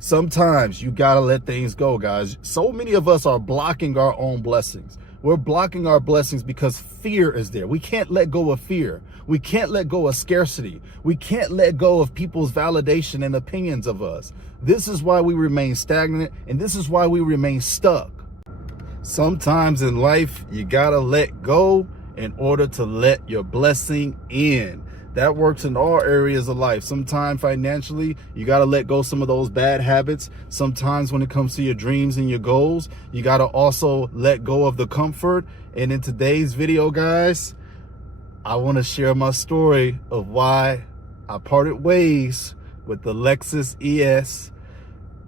Sometimes you gotta let things go, guys. So many of us are blocking our own blessings. We're blocking our blessings because fear is there. We can't let go of fear. We can't let go of scarcity. We can't let go of people's validation and opinions of us. This is why we remain stagnant, and this is why we remain stuck. Sometimes in life, you gotta let go in order to let your blessing in. That works in all areas of life. Sometimes financially, you got to let go some of those bad habits. Sometimes when it comes to your dreams and your goals, you got to also let go of the comfort. And in today's video, guys, I want to share my story of why I parted ways with the Lexus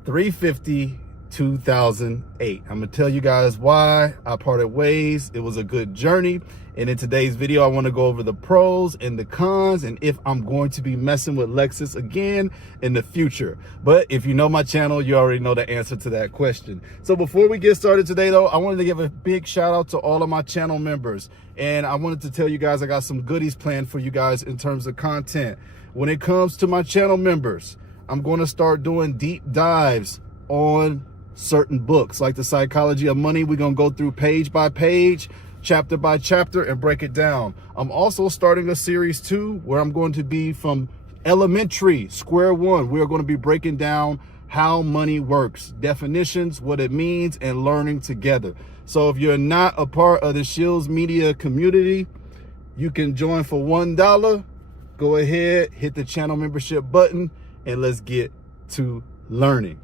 ES350 2008. I'm gonna tell you guys why I parted ways. It was a good journey, and in today's video I want to go over the pros and the cons and if I'm going to be messing with Lexus again in the future. But if you know my channel, you already know the answer to that question. So before we get started today though, I wanted to give a big shout out to all of my channel members, and I wanted to tell you guys I got some goodies planned for you guys in terms of content. When it comes to my channel members, I'm going to start doing deep dives on certain books like The Psychology of Money. We're going to go through page by page, chapter by chapter, and break it down. I'm also starting a series 2 where I'm going to be from elementary, square one. We're going to be breaking down how money works, definitions, what it means, and learning together. So if you're not a part of the Shields Media community, you can join for $1. Go ahead, hit the channel membership button, and let's get to learning.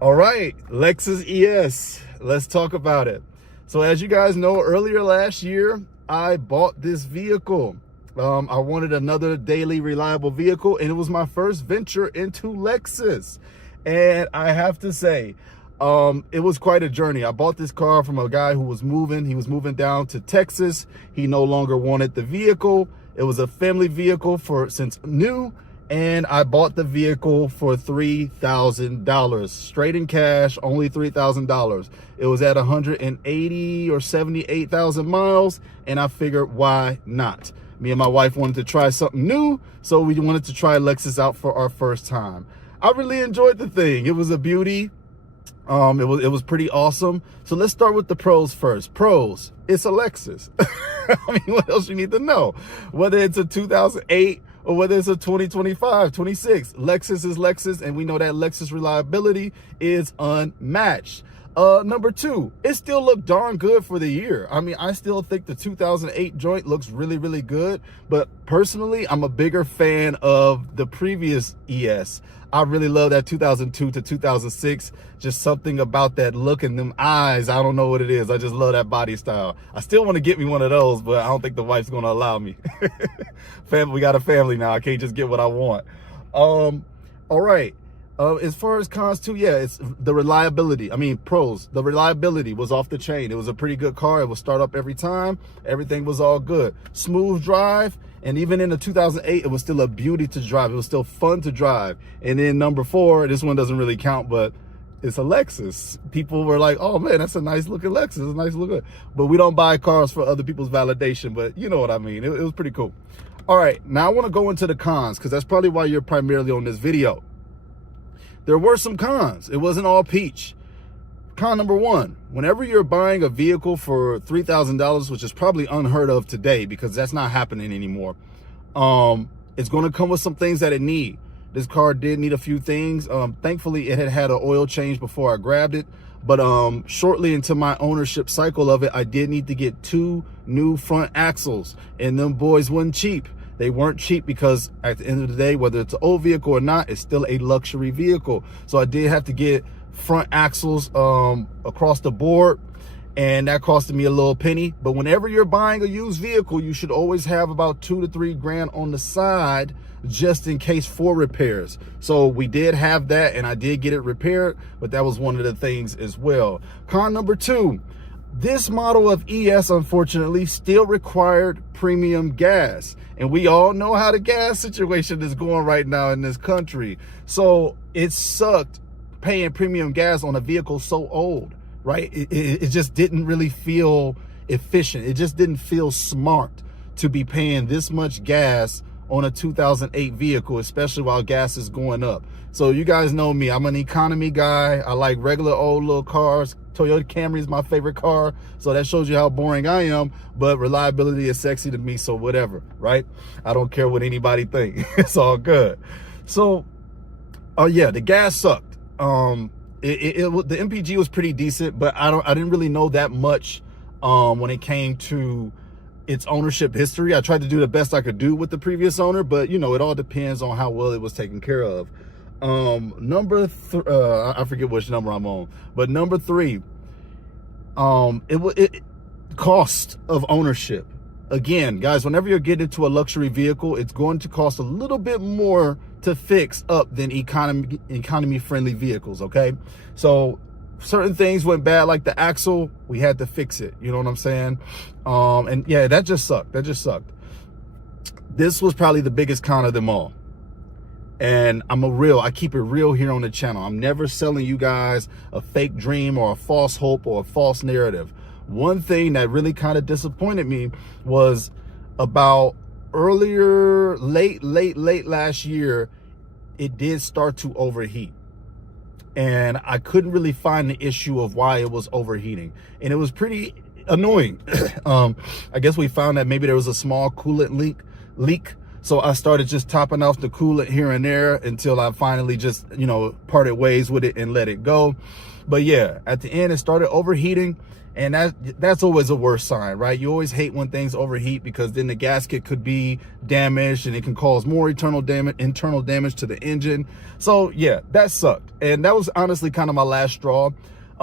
All right, Lexus ES, let's talk about it. So as you guys know, earlier last year, I bought this vehicle. I wanted another daily reliable vehicle, and it was my first venture into Lexus. And I have to say, it was quite a journey. I bought this car from a guy who was moving. He was moving down to Texas. He no longer wanted the vehicle. It was a family vehicle since new. And I bought the vehicle for $3,000 straight in cash, only $3,000. It was at 180 or 78,000 miles, and I figured, why not? Me and my wife wanted to try something new, so we wanted to try Lexus out for our first time. I really enjoyed the thing. It was a beauty. It was pretty awesome. So let's start with the pros first. Pros, it's a Lexus. I mean, what else you need to know? Whether it's a 2008 or whether it's a 2025, 26, Lexus is Lexus, and we know that Lexus reliability is unmatched. Number 2, it still looked darn good for the year. I mean, I still think the 2008 joint looks really, really good, but personally, I'm a bigger fan of the previous ES. I really love that 2002 to 2006, just something about that look and them eyes. I don't know what it is. I just love that body style. I still want to get me one of those, but I don't think the wife's going to allow me. Family, we got a family now. I can't just get what I want. All right. As far as cons too, yeah, it's the reliability. I mean, pros, the reliability was off the chain. It was a pretty good car. It would start up every time. Everything was all good. Smooth drive. And even in the 2008, it was still a beauty to drive. It was still fun to drive. And then number 4, this one doesn't really count, but it's a Lexus. People were like, oh man, that's a nice looking Lexus. It's a nice looking. But we don't buy cars for other people's validation, but you know what I mean. It was pretty cool. All right, now I want to go into the cons because that's probably why you're primarily on this video. There were some cons. It wasn't all peach. Con number 1, whenever you're buying a vehicle for $3,000, which is probably unheard of today because that's not happening anymore, it's going to come with some things that it needs. This car did need a few things. Thankfully, it had an oil change before I grabbed it. But shortly into my ownership cycle of it, I did need to get 2 new front axles. And them boys weren't cheap. They weren't cheap because at the end of the day, whether it's an old vehicle or not, it's still a luxury vehicle. So I did have to get front axles across the board, and that costed me a little penny. But whenever you're buying a used vehicle, you should always have about 2 to 3 grand on the side just in case for repairs. So we did have that, and I did get it repaired, but that was one of the things as well. Con number 2, this model of ES unfortunately still required premium gas, and we all know how the gas situation is going right now in this country. So it sucked paying premium gas on a vehicle so old, right? It just didn't really feel efficient. It just didn't feel smart to be paying this much gas on a 2008 vehicle, especially while gas is going up. So you guys know me, I'm an economy guy. I like regular old little cars. Toyota Camry is my favorite car. So that shows you how boring I am, but reliability is sexy to me, so whatever, right? I don't care what anybody think. It's all good. So, yeah, the gas sucked. The MPG was pretty decent, but I didn't really know that much when it came to its ownership history. I tried to do the best I could do with the previous owner, but you know, it all depends on how well it was taken care of. I forget which number I'm on, but number 3, it cost of ownership. Again, guys, whenever you're getting into a luxury vehicle, it's going to cost a little bit more to fix up than economy friendly vehicles. Okay, so certain things went bad, like the axle, we had to fix it, you know what I'm saying? And yeah, that just sucked. This was probably the biggest con of them all. And I keep it real here on the channel. I'm never selling you guys a fake dream or a false hope or a false narrative. One thing that really kind of disappointed me was about late last year, it did start to overheat. And I couldn't really find the issue of why it was overheating. And it was pretty annoying. I guess we found that maybe there was a small coolant leak. So I started just topping off the coolant here and there until I finally just, you know, parted ways with it and let it go. But yeah, at the end, it started overheating. And that's always a worse sign, right? You always hate when things overheat, because then the gasket could be damaged and it can cause more internal damage to the engine. So yeah, that sucked. And that was honestly kind of my last straw.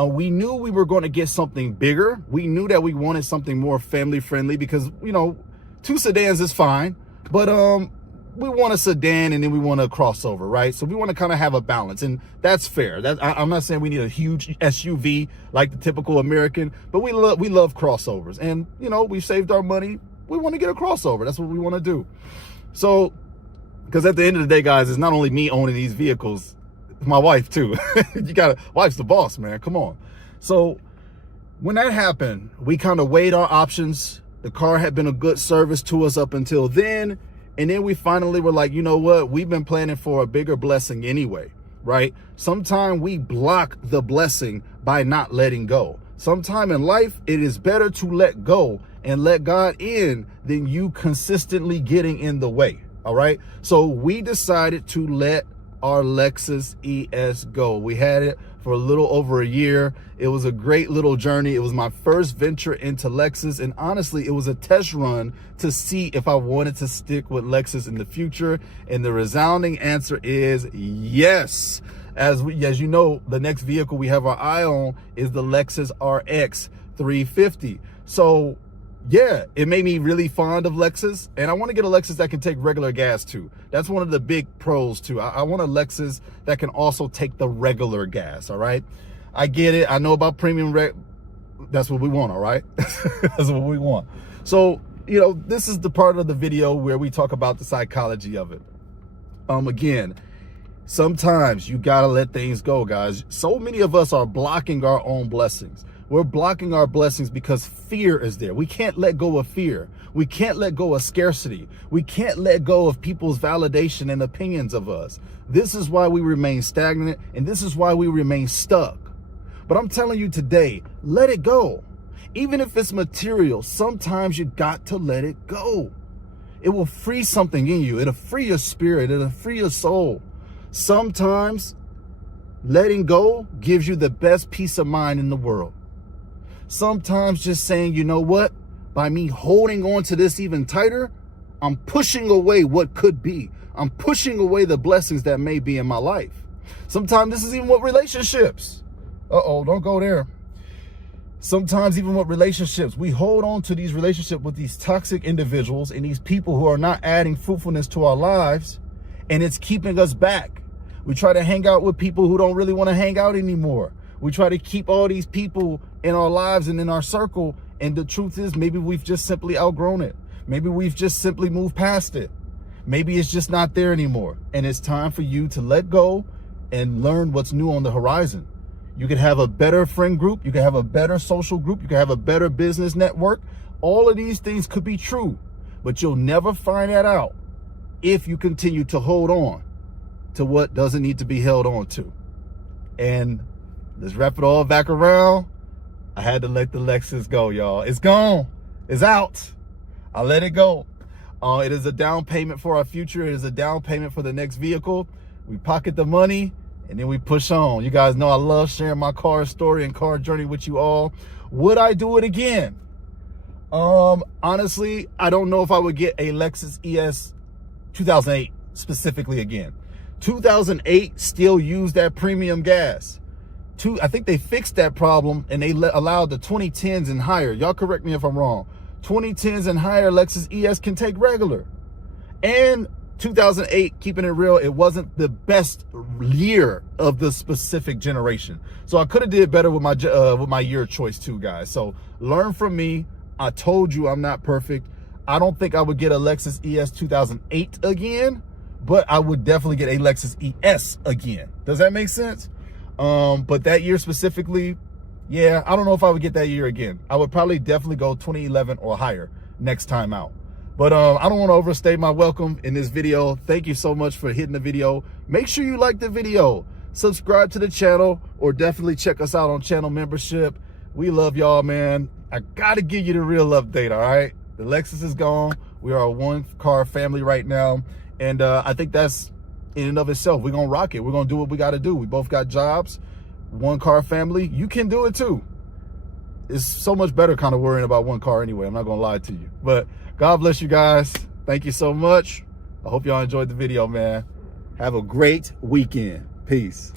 We knew we were going to get something bigger. We knew that we wanted something more family friendly, because, you know, 2 sedans is fine, but we want a sedan and then we want a crossover, right? So we want to kind of have a balance, and that's fair. I'm not saying we need a huge SUV like the typical American, but we love crossovers, and you know, we've saved our money. We want to get a crossover. That's what we want to do. So, because at the end of the day, guys, it's not only me owning these vehicles, it's my wife too. Wife's the boss, man. Come on. So when that happened, we kind of weighed our options. The car had been a good service to us up until then. And then we finally were like, you know what? We've been planning for a bigger blessing anyway, right? Sometime we block the blessing by not letting go. Sometime in life, it is better to let go and let God in than you consistently getting in the way, all right? So we decided to let our Lexus ES go. We had it for a little over a year. It was a great little journey. It was my first venture into Lexus, and honestly, it was a test run to see if I wanted to stick with Lexus in the future, and the resounding answer is yes. As you know, the next vehicle we have our eye on is the Lexus RX 350. So yeah, it made me really fond of Lexus, and I want to get a Lexus that can take regular gas too. That's one of the big pros too. I want a Lexus that can also take the regular gas, all right? I get it. I know about premium that's what we want, all right? That's what we want. So, you know, this is the part of the video where we talk about the psychology of it. Again, sometimes you gotta let things go, guys. So many of us are blocking our own blessings. We're blocking our blessings because fear is there. We can't let go of fear. We can't let go of scarcity. We can't let go of people's validation and opinions of us. This is why we remain stagnant, and this is why we remain stuck. But I'm telling you today, let it go. Even if it's material, sometimes you got to let it go. It will free something in you. It'll free your spirit. It'll free your soul. Sometimes letting go gives you the best peace of mind in the world. Sometimes just saying, you know what, by me holding on to this even tighter, I'm pushing away what could be. I'm pushing away the blessings that may be in my life. Sometimes this is even with relationships. Don't go there. Sometimes even with relationships, we hold on to these relationships with these toxic individuals and these people who are not adding fruitfulness to our lives, and it's keeping us back. We try to hang out with people who don't really want to hang out anymore. We try to keep all these people in our lives and in our circle, and the truth is maybe we've just simply outgrown it. Maybe we've just simply moved past it. Maybe it's just not there anymore, and it's time for you to let go and learn what's new on the horizon. You could have a better friend group. You could have a better social group. You could have a better business network. All of these things could be true, but you'll never find that out if you continue to hold on to what doesn't need to be held on to. And let's wrap it all back around. I had to let the Lexus go, y'all. It's gone. It's out. I let it go. It is a down payment for our future. It is a down payment for the next vehicle. We pocket the money and then we push on. You guys know I love sharing my car story and car journey with you all. Would I do it again? Honestly, I don't know if I would get a Lexus ES 2008 specifically again. 2008 still used that premium gas. I think they fixed that problem and they allowed the 2010s and higher. Y'all correct me if I'm wrong. 2010s and higher Lexus ES can take regular. And 2008, keeping it real, it wasn't the best year of the specific generation. So I could have did better with my year choice too, guys. So learn from me. I told you I'm not perfect. I don't think I would get a Lexus ES 2008 again, but I would definitely get a Lexus ES again. Does that make sense? But that year specifically, yeah, I don't know if I would get that year again. I would probably definitely go 2011 or higher next time out. But I don't want to overstay my welcome in this video. Thank you so much for hitting the video. Make sure you like the video, subscribe to the channel, or definitely check us out on channel membership. We love y'all, man. I gotta give you the real update, all right? The Lexus is gone. We are a one-car family right now. And I think that's in and of itself. We're gonna rock it. We're gonna do what we gotta do. We both got jobs, one-car family. You can do it too. It's so much better kind of worrying about one car anyway. I'm not gonna lie to you. But God bless you guys. Thank you so much. I hope y'all enjoyed the video, man. Have a great weekend. Peace.